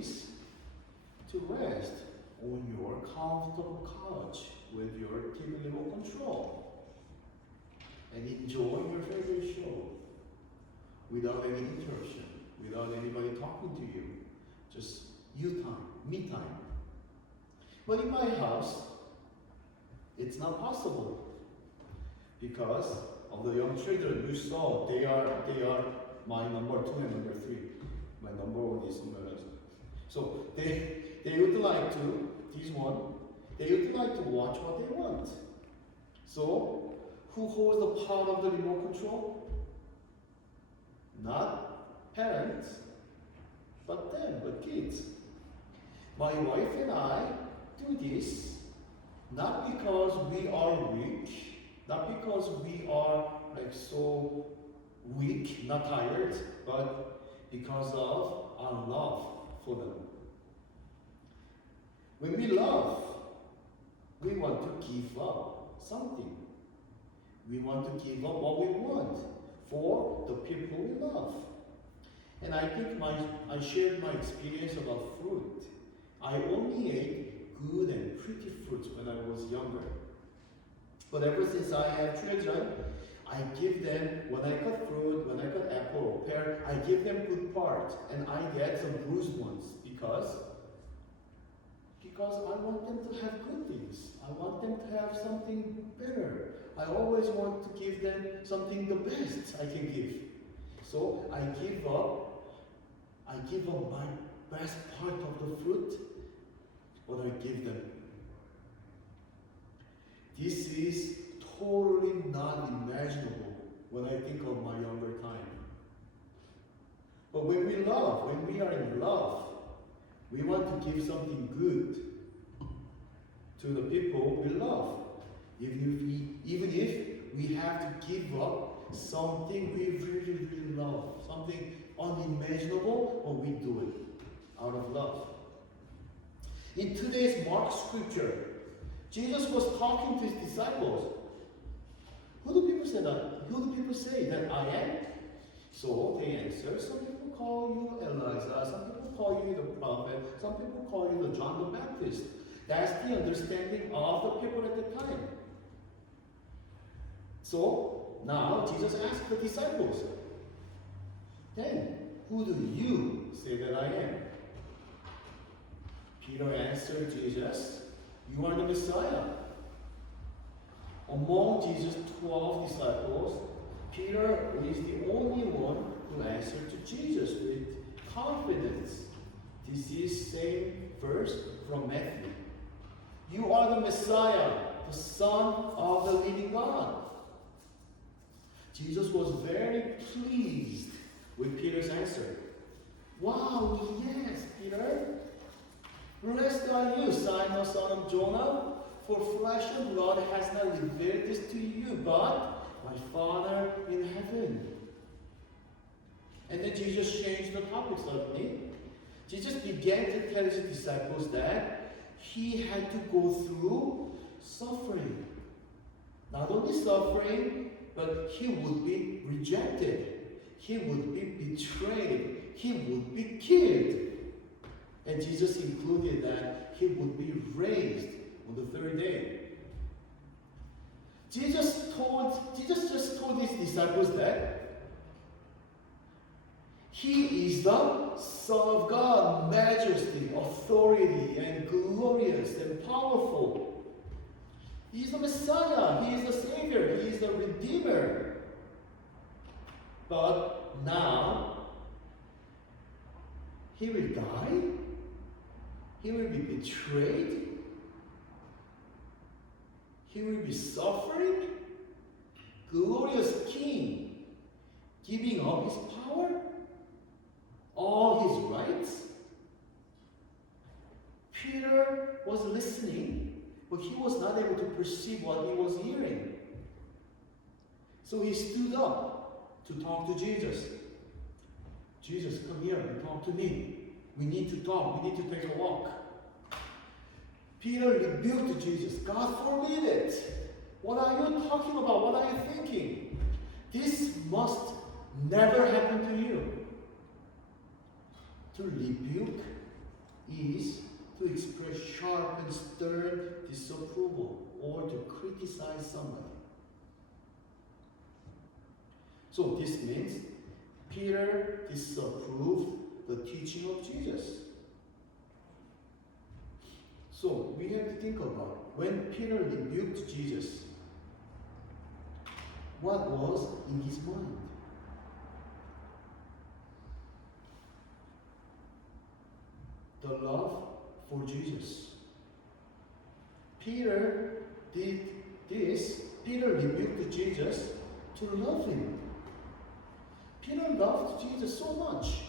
is to rest on your comfortable couch with your TV remote control and enjoy your favorite show without any interruption, without anybody talking to you. Just you time, me time. But in my house, it's not possible because of the young children you saw. They are my number 2 and number 3. My number 1 is somewhere else. So they would like to, they would like to watch what they want. So who holds the power of the remote control? Not parents, but them, but kids. My wife and I do this not because we are weak, not because we are like so weak, not tired, but because of our love for them. When we love, we want to give up something. We want to give up what we want for the people we love. And I think I shared my experience about fruit. I only ate good and pretty fruits when I was younger. But ever since I have children, I give them, when I cut fruit, when I cut apple or pear, I give them good parts and I get some bruised ones because I want them to have good things. I want them to have something better. I always want to give them something the best I can give. So I give up my best part of the fruit, what I give them. This is totally not imaginable when I think of my younger time. But when we love, when we are in love, we want to give something good to the people we love. Even if we have to give up something we really, really love, something unimaginable, but we do it out of love. In today's Mark scripture, Jesus was talking to his disciples. Who do people say that I am? So they answered, some people call you Elijah, some people call you the prophet, some people call you the John the Baptist. That's the understanding of the people at the time. So now Jesus asked the disciples, then who do you say that I am? Peter answered Jesus, you are the Messiah. Among Jesus' 12 disciples, Peter is the only one who answered to Jesus with confidence. This is same verse from Matthew. You are the Messiah, the Son of the living God. Jesus was very pleased with Peter's answer. Wow, yes, Peter. Blessed are you, Simon, son of Jonah, for flesh and blood has not revealed this to you, but my Father in heaven. And then Jesus changed the topic suddenly. Jesus began to tell his disciples that he had to go through suffering. Not only suffering, but he would be rejected. He would be betrayed. He would be killed. And Jesus included that he would be raised on the third day. Jesus just told his disciples that he is the Son of God, majesty, authority, and glorious and powerful. He is the Messiah. He is the Savior. He is the Redeemer. But now, he will die. He will be betrayed. He will be suffering. Glorious King, giving up his power, all his rights. Peter was listening, but he was not able to perceive what he was hearing. So he stood up to talk to Jesus. Jesus, come here and talk to me. We need to talk. We need to take a walk. Peter rebuked Jesus. God forbid it. What are you talking about? What are you thinking? This must never happen to you. To rebuke is to express sharp and stern disapproval or to criticize somebody. So this means Peter disapproved the teaching of Jesus. So we have to think about when Peter rebuked Jesus, what was in his mind? The love for Jesus. Peter did this. Peter rebuked Jesus to love him. Peter loved Jesus so much.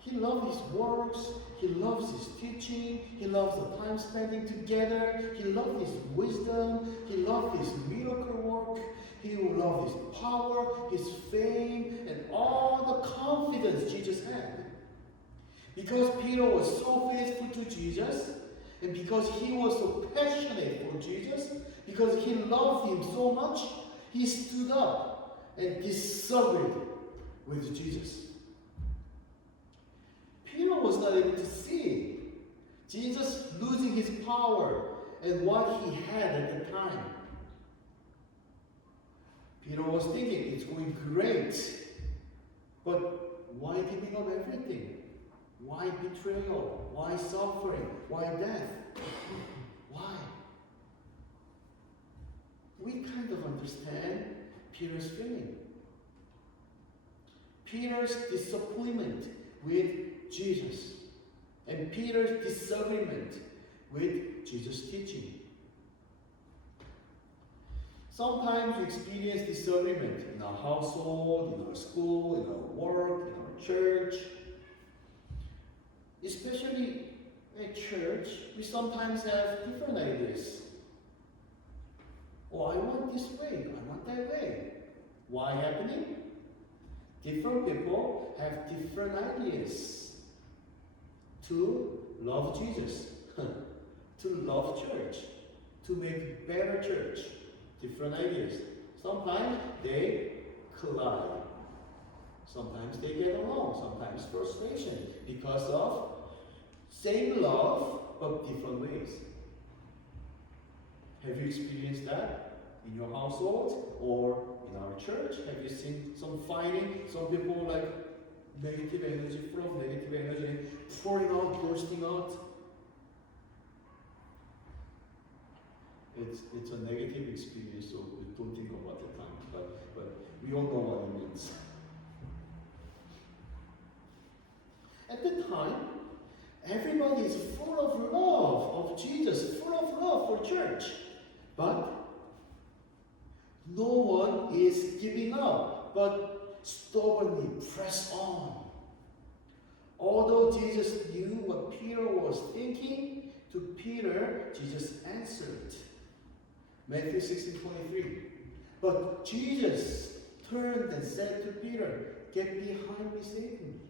He loved his works, he loves his teaching, he loves the time spending together, he loved his wisdom, he loved his miracle work, he loved his power, his fame, and all the confidence Jesus had. Because Peter was so faithful to Jesus, and because he was so passionate for Jesus, because he loved him so much, he stood up and disagreed with Jesus. Peter was not able to see Jesus losing his power and what he had at the time. Peter was thinking, it's going great, but why giving up everything? Why betrayal? Why suffering? Why death? Why? We kind of understand Peter's feeling. Peter's disappointment with Jesus and Peter's disagreement with Jesus' teaching. Sometimes we experience disagreement in our household, in our school, in our work, in our church. Especially at church, we sometimes have different ideas. Oh, I want this way, I want that way. Why happening? Different people have different ideas. To love Jesus, to love church, to make better church. Different ideas. Sometimes they collide. Sometimes they get along. Sometimes frustration because of same love but different ways. Have you experienced that in your household or in our church? Have you seen some fighting? Some people like negative energy, full of negative energy, pouring out, bursting out. It's a negative experience, so we don't think about the time, but we all know what it means. At the time, everybody is full of love of Jesus, full of love for church, but no one is giving up, but stubbornly press on. Although Jesus knew what Peter was thinking, to Peter, Jesus answered. Matthew 16:23. But Jesus turned and said to Peter, "Get behind me, Satan.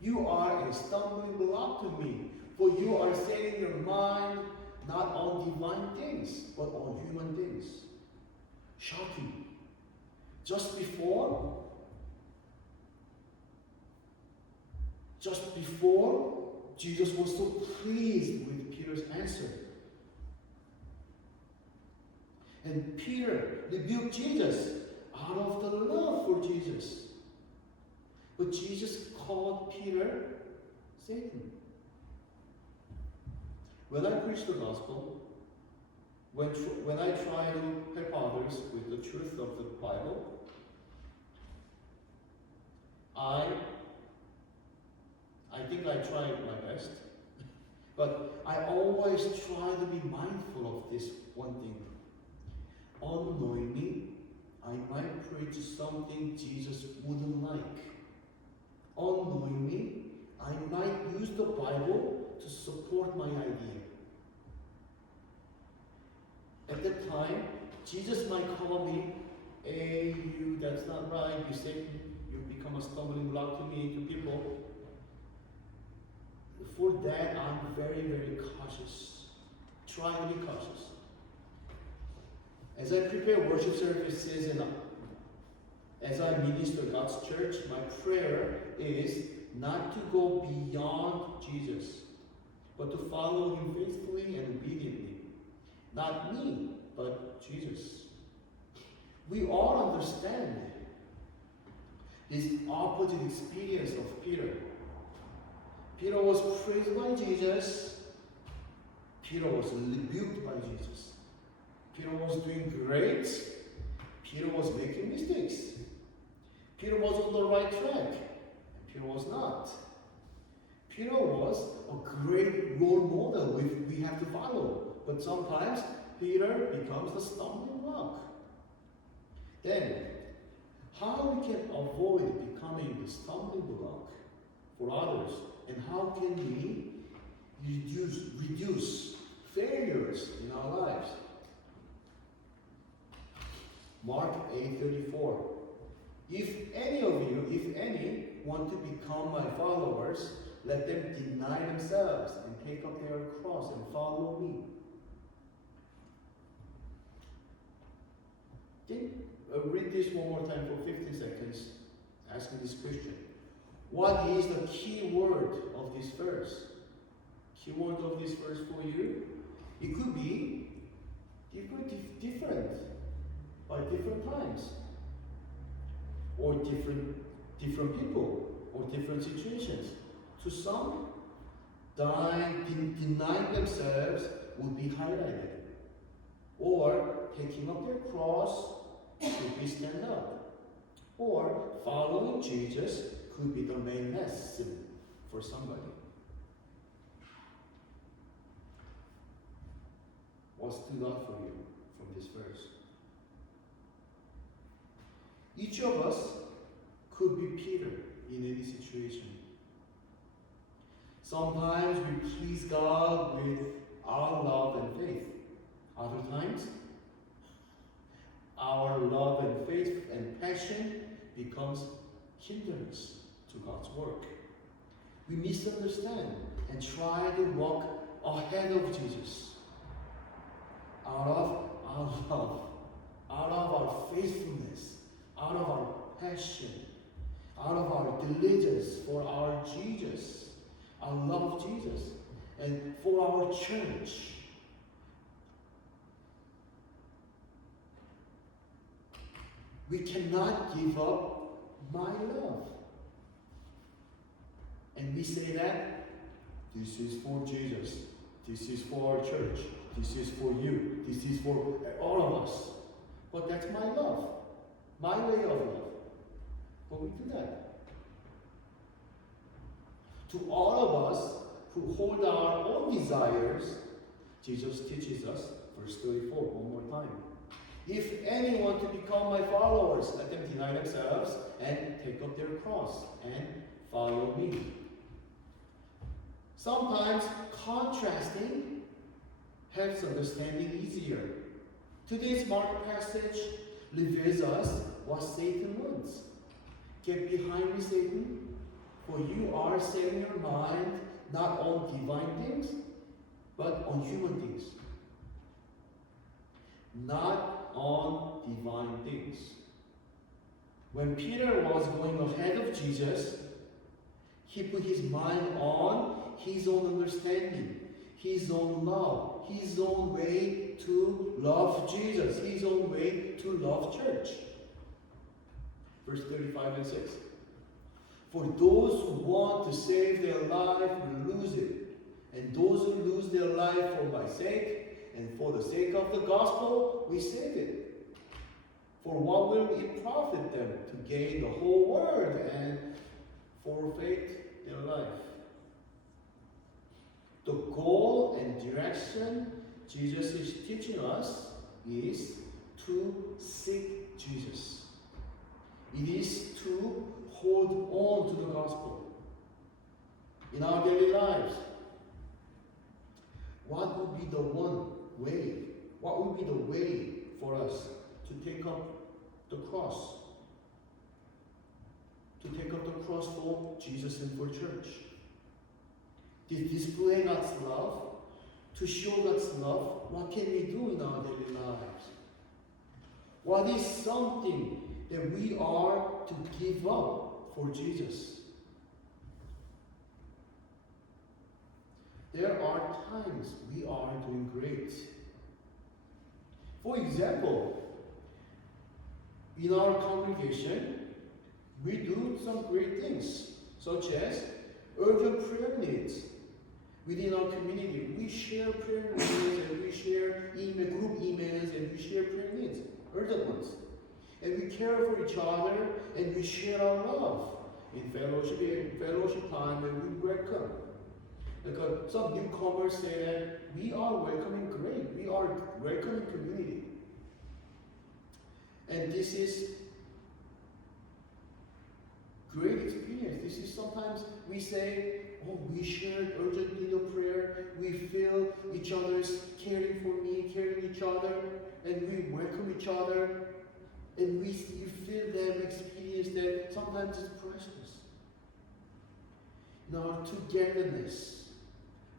You are a stumbling block to me, for you are setting your mind not on divine things, but on human things." Shocking. Just before Jesus was so pleased with Peter's answer. And Peter rebuked Jesus out of the love for Jesus. But Jesus called Peter Satan. When I preach the gospel, when I try to help others with the truth of the Bible, I think I try my best, but I always try to be mindful of this one thing. Unknowingly, I might preach something Jesus wouldn't like. Unknowingly, I might use the Bible to support my idea. At that time, Jesus might call me, "Hey, you, that's not right. You said you become a stumbling block to me, to people." For that, I'm very, very cautious. Try to be cautious. As I prepare worship services and as I minister God's church, my prayer is not to go beyond Jesus, but to follow him faithfully and obediently. Not me, but Jesus. We all understand this opposite experience of Peter. Peter was praised by Jesus. Peter was rebuked by Jesus. Peter was doing great. Peter was making mistakes. Peter was on the right track. And Peter was not. Peter was a great role model we have to follow. But sometimes Peter becomes the stumbling block. Then, how we can avoid becoming the stumbling block for others, and how can we reduce failures in our lives? Mark 8:34. If any want to become my followers, let them deny themselves and take up their cross and follow me. Okay? Read this one more time for 15 seconds, asking this question. What is the key word of this verse? Key word of this verse for you? It could be different by different times, or different people, or different situations. To some, denying themselves would be highlighted, or taking up their cross could be stand up, or following Jesus could be the main lesson for somebody. What stood out for you from this verse? Each of us could be Peter in any situation. Sometimes we please God with our love and faith. Other times, our love and faith and passion becomes hindrance to God's work. We misunderstand and try to walk ahead of Jesus out of our love, out of our faithfulness, out of our passion, out of our diligence for our Jesus, our love of Jesus, and for our church. We cannot give up my love. And we say that this is for Jesus, this is for our church, this is for you, this is for all of us. But that's my love, my way of love. But we do that. To all of us who hold our own desires, Jesus teaches us, verse 34, one more time. If anyone to become my followers, let them deny themselves and take up their cross and follow me. Sometimes contrasting helps understanding easier. Today's Mark passage reveals us what Satan wants. Get behind me, Satan, for you are setting your mind not on divine things, but on human things. Not on divine things. When Peter was going ahead of Jesus, he put his mind on his own understanding, his own love, his own way to love Jesus, his own way to love church. Verse 35 and 6. For those who want to save their life will lose it, and those who lose their life for my sake and for the sake of the gospel, we save it. For what will it profit them to gain the whole world and forfeit their life? The goal and direction Jesus is teaching us is to seek Jesus. It is to hold on to the gospel in our daily lives. What would be the one way? What would be the way for us to take up the cross? To take up the cross for Jesus and for church. To display God's love, to show God's love, what can we do in our daily lives? What is something that we are to give up for Jesus? there are times we are doing great. For example, in our congregation, we do some great things, such as urgent prayer needs. Within our community, we share prayer needs and we share group emails and we share prayer needs, urgent ones. And we care for each other and we share our love in fellowship time, and we welcome. Because some newcomers say that we are welcoming great, we are welcoming community. And this is great experience. This is sometimes we say, oh, we shared urgent need of prayer. We feel each other's caring for me, caring each other, and we welcome each other. And you feel them experience that sometimes it's precious. In our togetherness,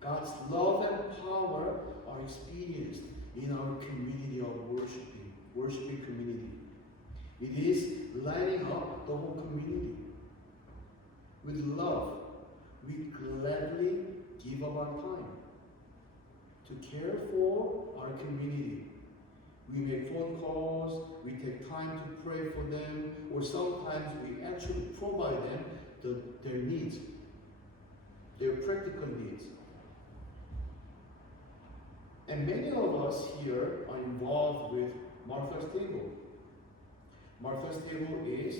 God's love and power are experienced in our community of worshiping community. It is lighting up the whole community. With love, we gladly give up our time to care for our community. We make phone calls, we take time to pray for them, or sometimes we actually provide them their needs, their practical needs. And many of us here are involved with Martha's Table. Martha's Table is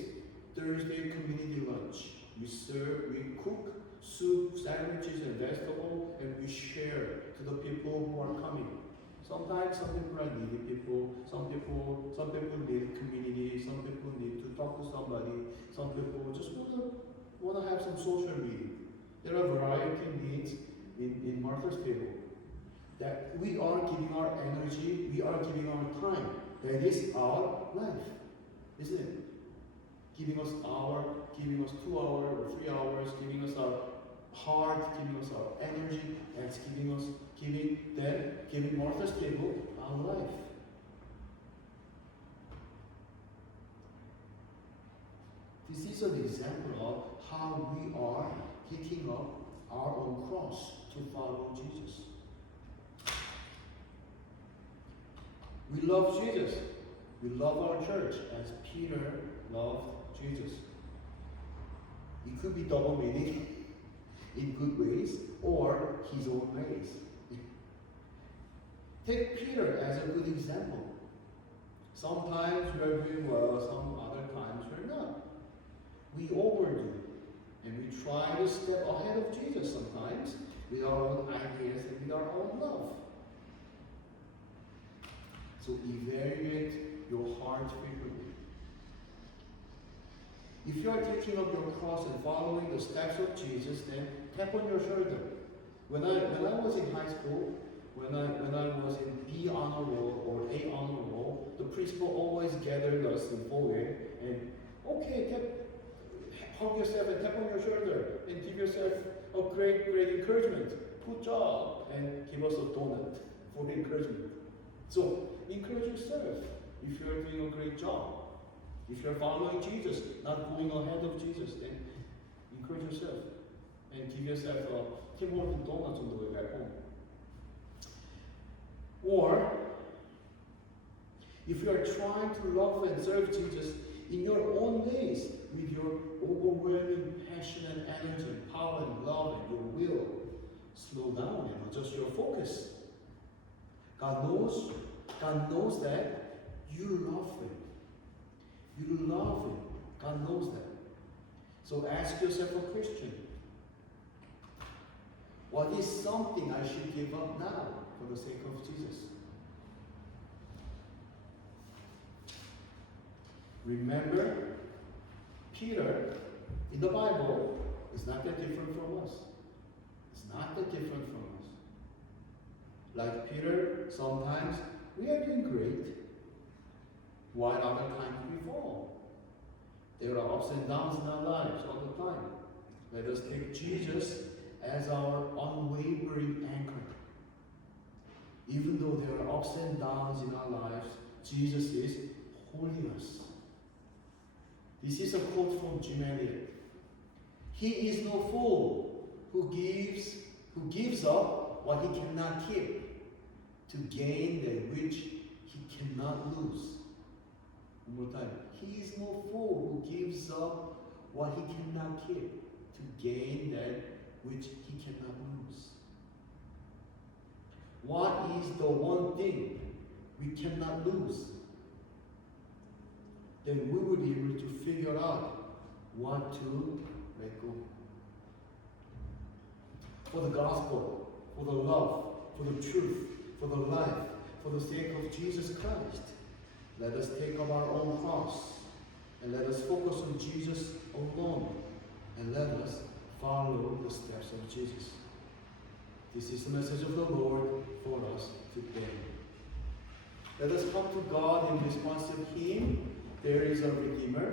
Thursday community lunch. We cook soup, sandwiches, and vegetables, and we share to the people who are coming. Sometimes some people are needy people, some people need community, some people need to talk to somebody, some people just want to have some social meeting. There are a variety of needs in Martha's Table. That we are giving our energy, we are giving our time. That is our life, isn't it? Giving us 2 hours or 3 hours, giving us our heart, giving us our energy, that's giving Martha's Table our life. This is an example of how we are picking up our own cross to follow Jesus. We love Jesus. We love our church as Peter loved Jesus. It could be double meaning in good ways or his own ways. Take Peter as a good example. Sometimes we're doing well, some other times we're not. We overdo and we try to step ahead of Jesus sometimes with our own ideas and with our own love. So evaluate your heart frequently. If you are taking up your cross and following the steps of Jesus, then tap on your shoulder. When I was in high school, when I was in B honor roll or A honor roll, the principal always gathered us in foyer and hug yourself and tap on your shoulder and give yourself a great encouragement. Good job, and give us a donut for the encouragement. So encourage yourself if you're doing a great job. If you're following Jesus, not going ahead of Jesus, then encourage yourself and give yourself a Tim Hortons donuts on the way back home. Or if you are trying to love and serve Jesus in your own ways, with your overwhelming passion and energy and power and love and your will, slow down and adjust your focus. God knows that you love Him. You love Him. God knows that. So ask yourself a question. What is something I should give up now for the sake of Jesus? Remember, Peter in the Bible is not that different from us. It's not that different from us. Like Peter, sometimes we are doing great, while other times we fall. There are ups and downs in our lives all the time. Let us take Jesus as our unwavering anchor. Even though there are ups and downs in our lives, Jesus is holding us. This is a quote from Jim Elliot. He is no fool who gives who gives up what he cannot keep to gain that which he cannot lose. One more time. He is no fool who gives up what he cannot keep to gain that which he cannot lose. What is the one thing we cannot lose? Then we will be able to figure out what to let go. For the gospel, for the love, for the truth, for the life, for the sake of Jesus Christ, let us take up our own cross and let us focus on Jesus alone and let us follow the steps of Jesus. This is the message of the Lord for us today. Let us come to God in responsive hymn. There is a Redeemer.